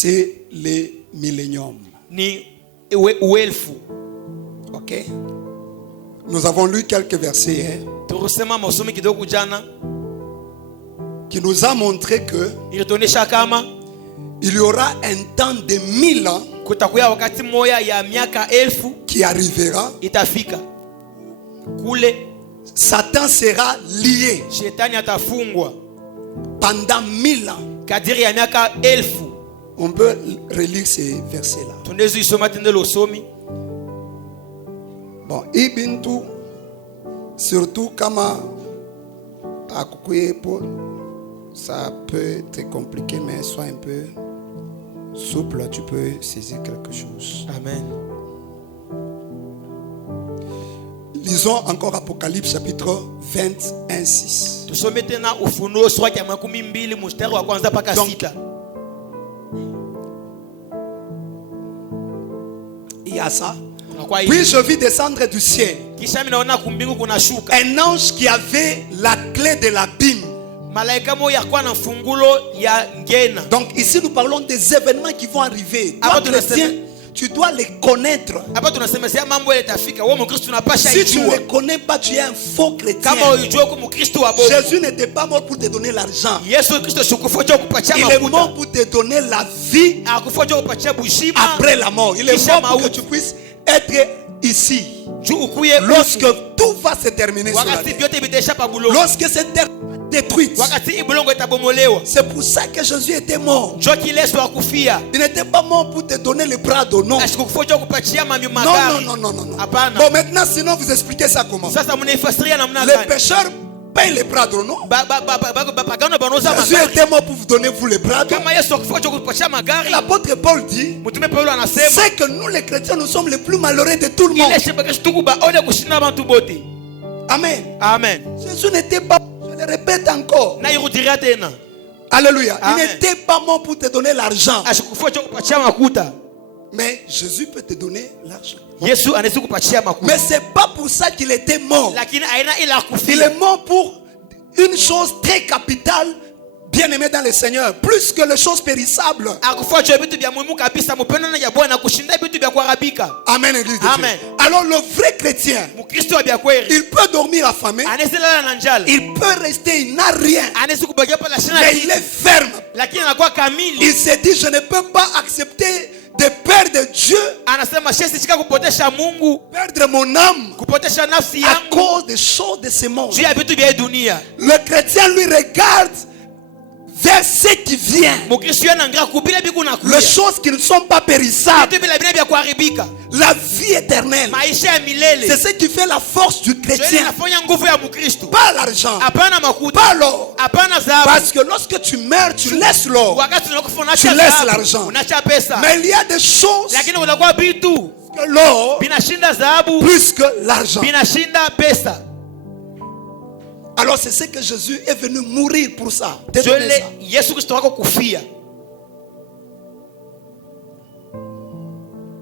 c'est le millénium. Ni uelfu. Ok? Nous avons lu quelques versets Turusema masomi kidogo jana qui nous a montré que ilituonyesha kama il y aura un temps de 1000 ans kutakuya wakati moya ya miaka 1000 qui arrivera. itafika kule Satan sera lié shetani atafungwa pendant 1000 ans. kadiri ya miaka 1000. On peut relire ces versets-là. Tunaweza isoma tena losomi. Bon, ibintu surtout kama akukuyepo, ça peut être compliqué, mais sois un peu souple, tu peux saisir quelque chose. Amen. Lisons encore Apocalypse chapitre 21, 6. Tusome tena Ufunuo sura ya 12 mstari wa kwanza mpaka 6. Il y a ça. Kwa hiyo Puis je vis descendre du ciel kisha mimi naona kumbingu kuna shuka un ange qui avait la clé de l'abîme. malaika moja kwa na fungulo ya ngena. Donc ici nous parlons des événements qui vont arriver. Toi chrétien, tu dois les connaître. Hapa tunasema sasa mambo yatafika. Wewe Mkristo unapasha Si tu ne ijua. les connais pas, tu es un faux chrétien. Kama unajua kwa Mkristo wa bongo. Jésus n'était pas mort pour te donner l'argent. Yesu Kristo shukufa cha kupatia Il mafuta. est mort pour te donner la vie Akufa cha kupatia bushima. après la mort. Il est mort pour que tu puisses être ici. Lorsque tout va se terminer sur la terre. Lorsque cette terre est détruite. C'est pour ça que Jésus était mort. Il n'était pas mort pour te donner le bras d'honneur. Non. Bon, maintenant, sinon vous expliquez ça comment? Les pécheurs payent les bras d'honneur. Jésus était mort pour vous donner vous les bras d'honneur. L'apôtre Paul dit, c'est que nous les chrétiens, nous sommes les plus malheureux de tout le monde. Amen. Amen. Jésus n'était pas, je le répète encore. Alléluia. Il n'était pas mort pour te donner l'argent. Mais Jésus peut te donner l'argent. Mais ce n'est pas pour ça qu'il était mort. Il est mort pour une chose très capitale, bien aimé dans le Seigneur, plus que les choses périssables. Amen. Amen. Alors le vrai chrétien, il peut dormir affamé, il peut rester, il n'a rien, mais il est ferme. Il s'est dit, je ne peux pas accepter de perdre Dieu, perdre mon âme à cause des choses de ce monde. Le chrétien lui regarde vers ce qui vient, les choses qui ne sont pas périssables, la vie éternelle. C'est ce qui fait la force du chrétien, pas l'argent, pas l'or. Parce que lorsque tu meurs, tu laisses l'or, tu laisses l'argent. Mais il y a des choses que l'or plus que l'argent. Alors c'est ce que Jésus est venu mourir pour ça.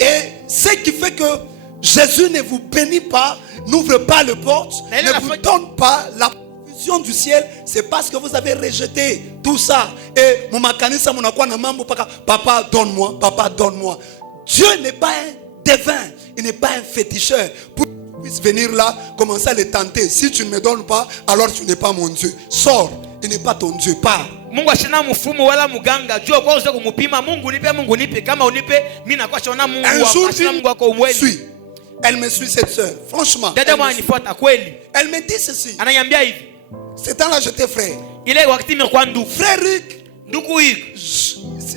Et ce qui fait que Jésus ne vous bénit pas, n'ouvre pas les portes, ne vous donne pas la provision du ciel, c'est parce que vous avez rejeté tout ça. Et papa donne-moi, papa donne-moi. Dieu n'est pas un devin, il n'est pas un féticheur. Pour puisse venir là, commencer à le tenter. Si tu ne me donnes pas, alors tu n'es pas mon Dieu. Sors, il n'est pas ton Dieu. Pars. Un jour, suis. Elle me suit, cette soeur. Franchement. Elle me dit ceci. C'est temps là, j'étais frère. Frère Rick.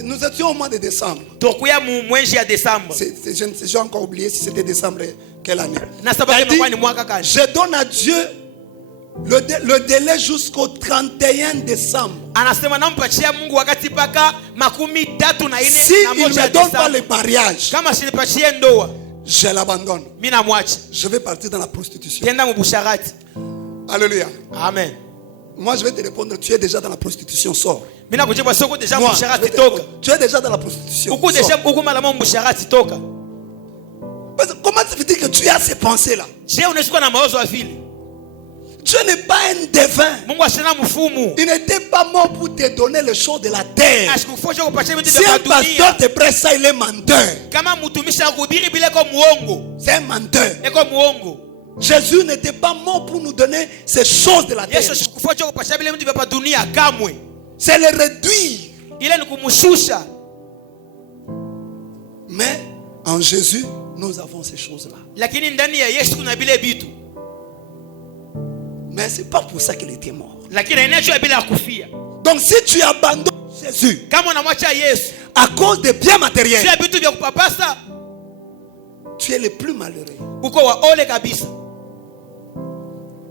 Nous étions au mois de décembre. J'ai encore oublié si c'était décembre. Quelle année? Elle dit, je donne à Dieu le délai jusqu'au 31 décembre. Si il ne me donne pas le mariage, je l'abandonne. Je vais partir dans la prostitution. Alléluia. Amen. Moi je vais te répondre, tu es déjà dans la prostitution, sors. Moi, tu es déjà dans la prostitution. Comment tu veux dire que tu as ces pensées là? Dieu n'est pas un devin. Il n'était pas mort pour te donner les choses de la terre. Si un pasteur te prête ça, il est menteur. C'est un menteur. Jésus n'était pas mort pour nous donner ces choses de la terre. C'est le réduire. Mais en Jésus, nous avons ces choses-là. Mais ce n'est pas pour ça qu'il était mort. Donc si tu abandonnes Jésus à cause des biens matériels, tu es le plus malheureux.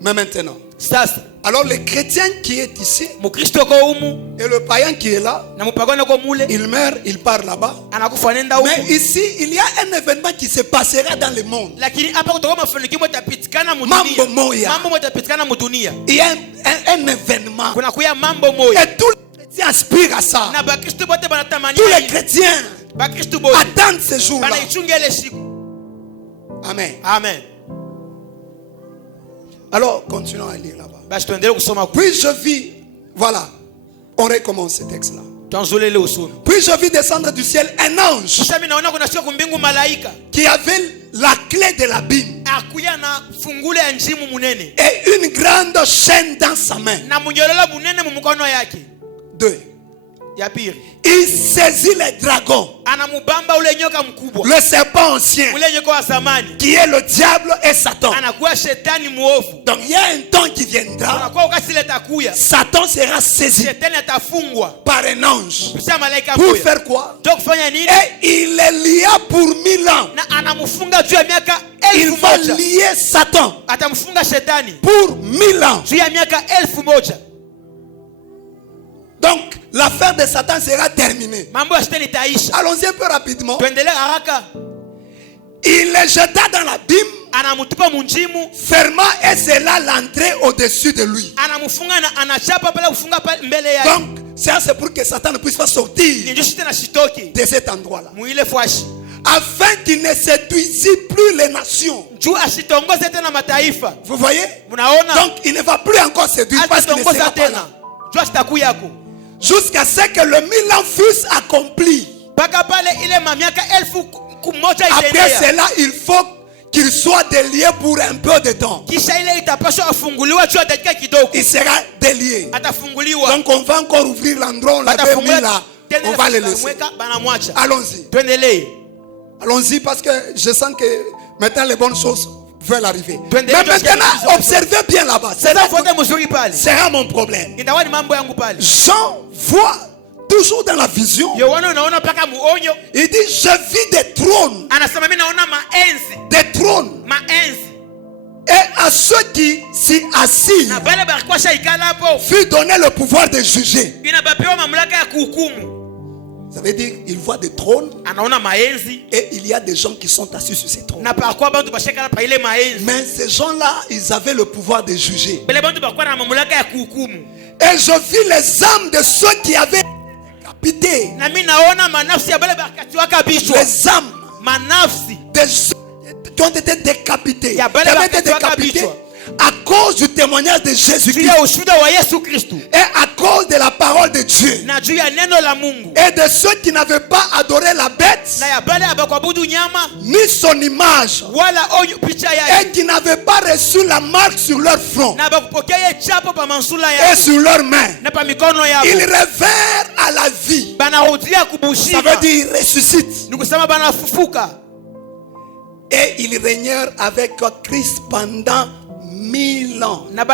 Mais maintenant, alors le chrétien qui est ici et le païen qui est là, il meurt, il part là-bas. Mais ici, il y a un événement qui se passera dans le monde. Il y a un événement. Et tous les chrétiens aspirent à ça. Tous les chrétiens attendent ce jour-là. Amen. Amen. Alors, continuons à lire là-bas. Puis je vis, voilà, on recommence ce texte-là. Puis je vis descendre du ciel un ange qui avait la clé de l'abîme et une grande chaîne dans sa main. 2. Il saisit les dragons, le serpent ancien, qui est le diable et Satan. Donc il y a un temps qui viendra, Satan sera saisi par un ange. Pour faire quoi? Et il est lié pour 1000 ans. Il va lier Satan pour 1000 ans. Donc l'affaire de Satan sera terminée. Allons-y un peu rapidement. Il le jeta dans l'abîme, fermant et scella l'entrée au-dessus de lui. Donc c'est pour que Satan ne puisse pas sortir de cet endroit-là, afin qu'il ne séduisît plus les nations. Vous voyez? Donc il ne va plus encore séduire parce qu'il ne sera pas là. Jusqu'à ce que le 1000 ans fussent accomplis. Après cela, il faut qu'il soit délié pour un peu de temps. Il sera délié. Donc on va encore ouvrir l'endroit où on l'avait mis là. On va le laisser. Allons-y. Allons-y parce que je sens que maintenant les bonnes choses veulent arriver. Mais maintenant, observez bien là-bas. C'est mon problème. Jean voit toujours dans la vision. Il dit, je vis des trônes. Des trônes. Et à ceux qui s'y assisent fut donné le pouvoir de juger. Ça veut dire qu'il voit des trônes et il y a des gens qui sont assis sur ces trônes. Mais ces gens-là, ils avaient le pouvoir de juger. Et je vis les âmes de ceux qui avaient été décapités. Les âmes de ceux qui ont été décapités. Qui avaient été décapités à cause du témoignage de Jésus-Christ et à cause de la parole de Dieu et de ceux qui n'avaient pas adoré la bête ni son image et qui n'avaient pas reçu la marque sur leur front et sur leurs mains. Ils révèrent à la vie. Ça veut dire ils ressuscitent. Et ils régnèrent avec Christ pendant 1000 ans. Donc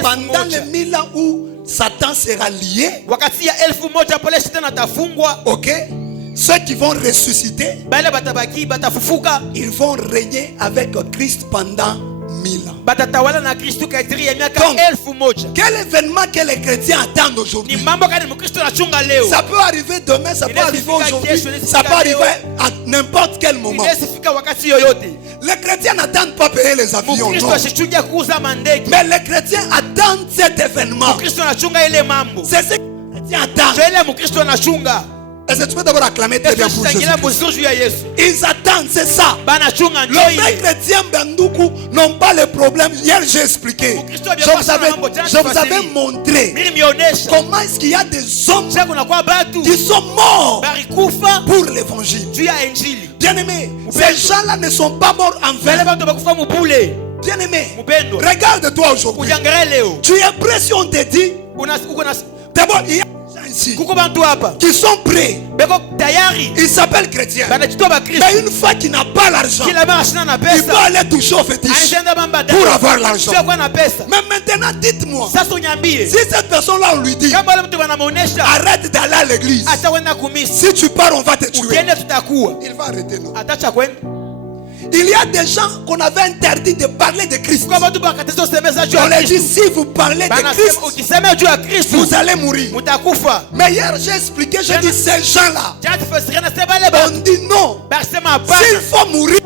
pendant les 1000 ans où Satan sera lié, ok, ceux qui vont ressusciter, ils vont régner avec Christ pendant 1000 ans. Donc, quel événement que les chrétiens attendent aujourd'hui? Ça peut arriver demain, ça peut arriver aujourd'hui, ça peut arriver à n'importe quel moment. Les chrétiens n'attendent pas payer les avions, non. Mais les chrétiens attendent cet événement. C'est ce que les chrétiens attendent. Est-ce que tu peux d'abord acclamer très bien pour Jésus? Ils attendent, c'est ça. Les vrais chrétiens Bandoukou n'ont pas le problème. Hier j'ai expliqué. Je vous avais montré comment est-ce qu'il y a des hommes qui sont morts pour l'évangile. Bien aimé, ces gens-là ne sont pas morts en vain. Bien aimé, regarde-toi aujourd'hui. Tu es prêt si on te dit? D'abord, il y a des gens ici qui sont prêts. Ils s'appellent chrétiens. Mais une fois qu'il n'a pas l'argent, il peut aller toucher au fétiche pour avoir l'argent. Mais maintenant, dites-moi, si cette personne-là, on lui dit arrête d'aller à l'église, si tu pars, on va te tuer, il va arrêter, non? Il y a des gens qu'on avait interdit de parler de Christ. On leur dit, si vous parlez de Christ, vous allez mourir. Mais hier j'ai expliqué, j'ai dit, ces gens-là, on dit non. S'il faut mourir,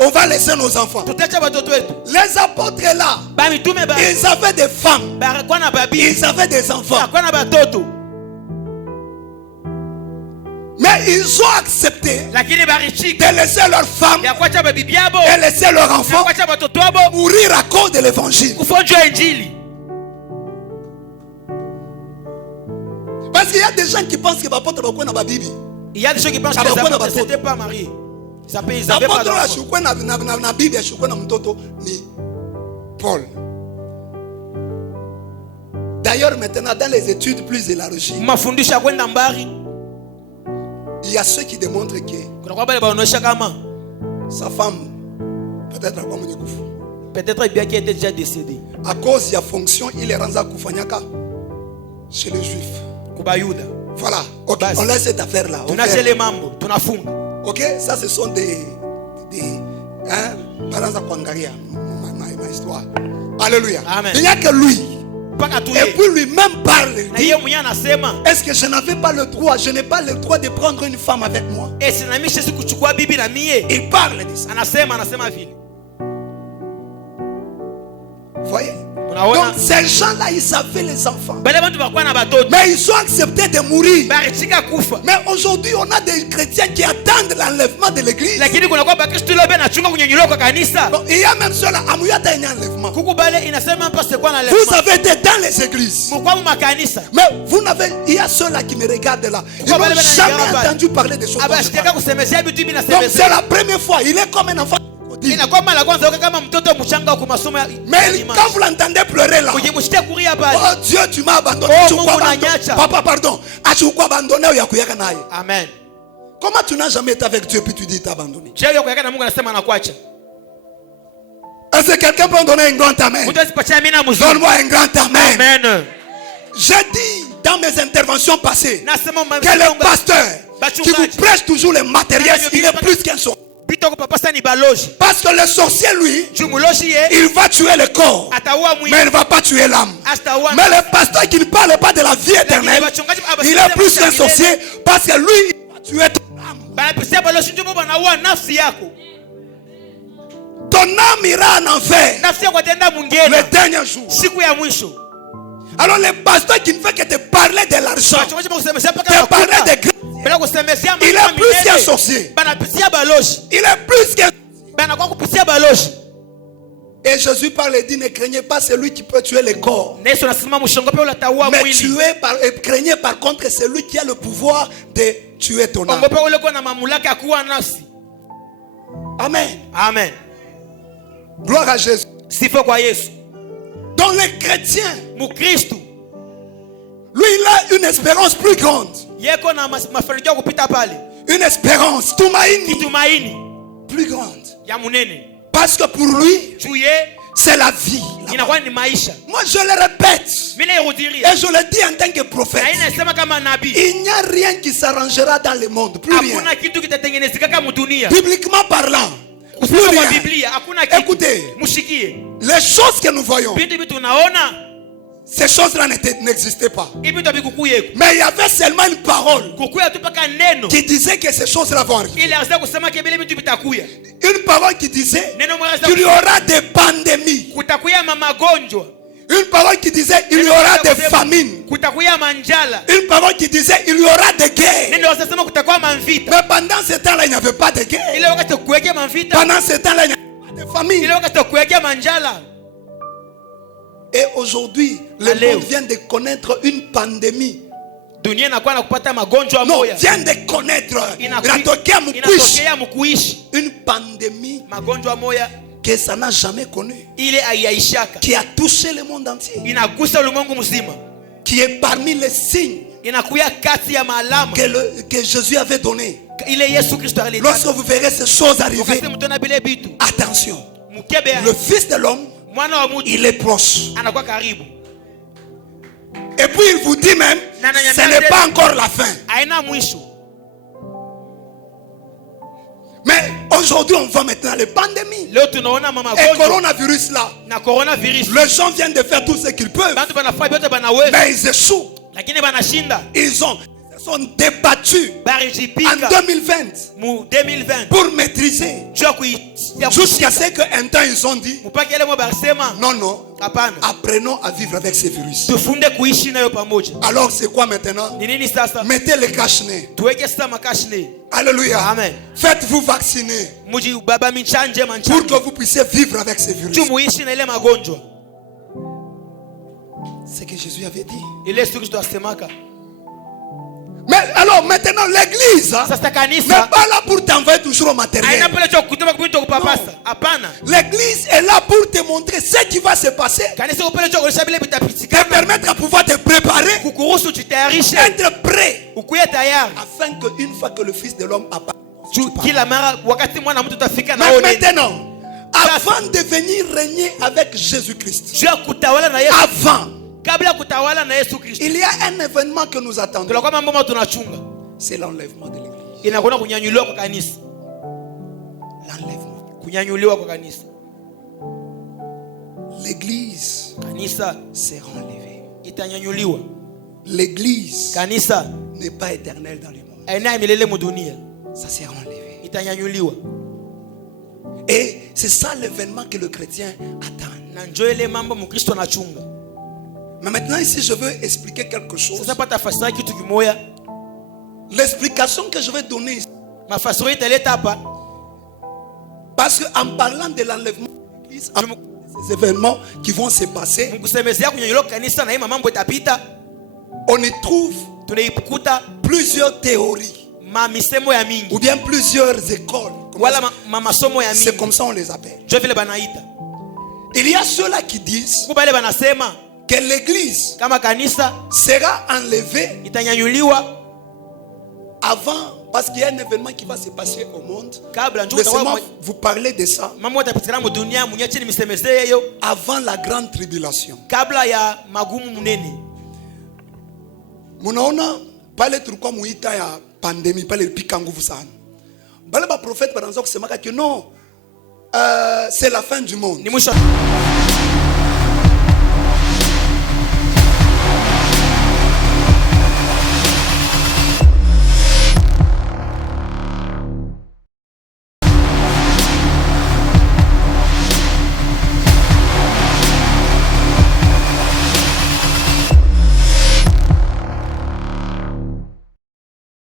on va laisser nos enfants. Les apôtres là, ils avaient des femmes, ils avaient des enfants. Mais ils ont accepté de laisser leurs femmes et laisser leurs enfants mourir à cause de l'évangile. Parce qu'il y a des gens qui pensent que l'apôtre va dans la Bible. Il y a des gens qui pensent que les apôtres n'étaient pas mariés. Ils n'avaient pas d'enfants. Paul. D'ailleurs, maintenant, dans les études plus élargies, il y a ceux qui démontrent que sa femme peut-être bien qu'elle était déjà décédée. À cause de la fonction, il est rendu à Koufanyaka chez les Juifs. Voilà, ok, on laisse cette affaire-là. Ok, ça ce sont des parents à Kwangaria, ma histoire. Alléluia. Amen. Il n'y a que lui. Et puis lui-même parle. Est-ce que je n'avais pas le droit? Je n'ai pas le droit de prendre une femme avec moi. Il parle de ça. Vous voyez? Donc ces gens-là, ils savaient les enfants. Mais ils ont accepté de mourir. Mais aujourd'hui, on a des chrétiens qui attendent l'enlèvement de l'église. Bon, il y a même ceux-là, Amouyata il y a un enlèvement. Vous avez été dans les églises. Mais vous n'avez, il y a ceux-là qui me regardent là. Ils n'ont jamais entendu parler de choses comme ça. Donc c'est la première fois, il est comme un enfant. Mais quand vous l'entendez pleurer là, oh Dieu, tu m'as abandonné. Papa, pardon. Amen. Comment tu n'as jamais été avec Dieu puis tu dis qu'il t'a abandonné? Est-ce que quelqu'un peut donner un grand amen? Donne-moi un grand amen. Amen. J'ai dit dans mes interventions passées que le pasteur qui vous prêche toujours le matériel, il est plus qu'un sorcier. Parce que le sorcier, lui, il va tuer le corps, mais il ne va pas tuer l'âme. Mais le pasteur qui ne parle pas de la vie éternelle, il est plus qu'un sorcier parce que lui, il va tuer ton âme. Ton âme ira en enfer le dernier jour. Alors le pasteur qui ne fait que te parler de l'argent, te parler de grâce, il est plus qu'un sorcier. Il est plus qu'un. Et Jésus parle et dit, ne craignez pas celui qui peut tuer le corps, mais craignez par contre celui qui a le pouvoir de tuer ton âme. Amen. Amen. Gloire à Jésus. Donc les chrétiens, lui il a une espérance plus grande. Une espérance plus grande. Parce que pour lui, c'est la vie. Moi je le répète et je le dis en tant que prophète, il n'y a rien qui s'arrangera dans le monde. Plus rien. Bibliquement parlant, plus rien. Écoutez, les choses que nous voyons, ces choses-là n'existaient pas. Mais il y avait seulement une parole qui disait que ces choses-là vont arriver. Une parole qui disait qu'il y aura des pandémies. Une parole qui disait il y aura des famines. Une parole qui disait il y aura des guerres. Mais pendant ce temps-là, il n'y avait pas de guerre. Pendant ce temps-là, il n'y avait pas de famine. Et aujourd'hui, le monde vient de connaître une pandémie. Non, vient de connaître une pandémie que ça n'a jamais connue, qui a touché le monde entier, qui est parmi les signes que Jésus avait donné. Lorsque vous verrez ces choses arriver, attention, le Fils de l'homme, il est proche. Et puis il vous dit même, ce n'est pas encore la fin. Mais aujourd'hui, on voit maintenant les pandémies. Et coronavirus là, les gens viennent de faire tout ce qu'ils peuvent, mais ils échouent. Ils se sont débattus en 2020 pour maîtriser, jusqu'à ce qu'un temps ils ont dit non, apprenons à vivre avec ces virus. Alors c'est quoi maintenant? Mettez les cache-nez. Alléluia. Amen. Faites-vous vacciner pour que vous puissiez vivre avec ces virus. C'est ce que Jésus avait dit. Mais alors maintenant l'église n'est pas là pour t'envoyer toujours au matériel. L'église est là pour te montrer ce qui va se passer, te permettre à pouvoir te préparer, être prêt, afin qu'une fois que le Fils de l'homme apparaît. Mais maintenant, avant de venir régner avec Jésus-Christ, il y a un événement que nous attendons. C'est l'enlèvement de l'église. L'église sera enlevée. L'église n'est pas éternelle dans le monde. Ça sera enlevé. Et c'est ça l'événement que le chrétien attend. Mais maintenant ici je veux expliquer quelque chose. L'explication que je vais donner ici, parce qu'en parlant de l'enlèvement de l'église, ces événements qui vont se passer, on y trouve plusieurs théories ou bien plusieurs écoles. C'est comme ça on les appelle. Il y a ceux-là qui disent que l'église sera enlevée avant, parce qu'il y a un événement qui va se passer au monde. Laissez-moi vous parler de ça. Avant la grande tribulation. Munaona pale tulikuwa muita ya pandemie pale ilipika nguvu sana. Bale ba prophète bananza kusema que non, c'est la fin du monde.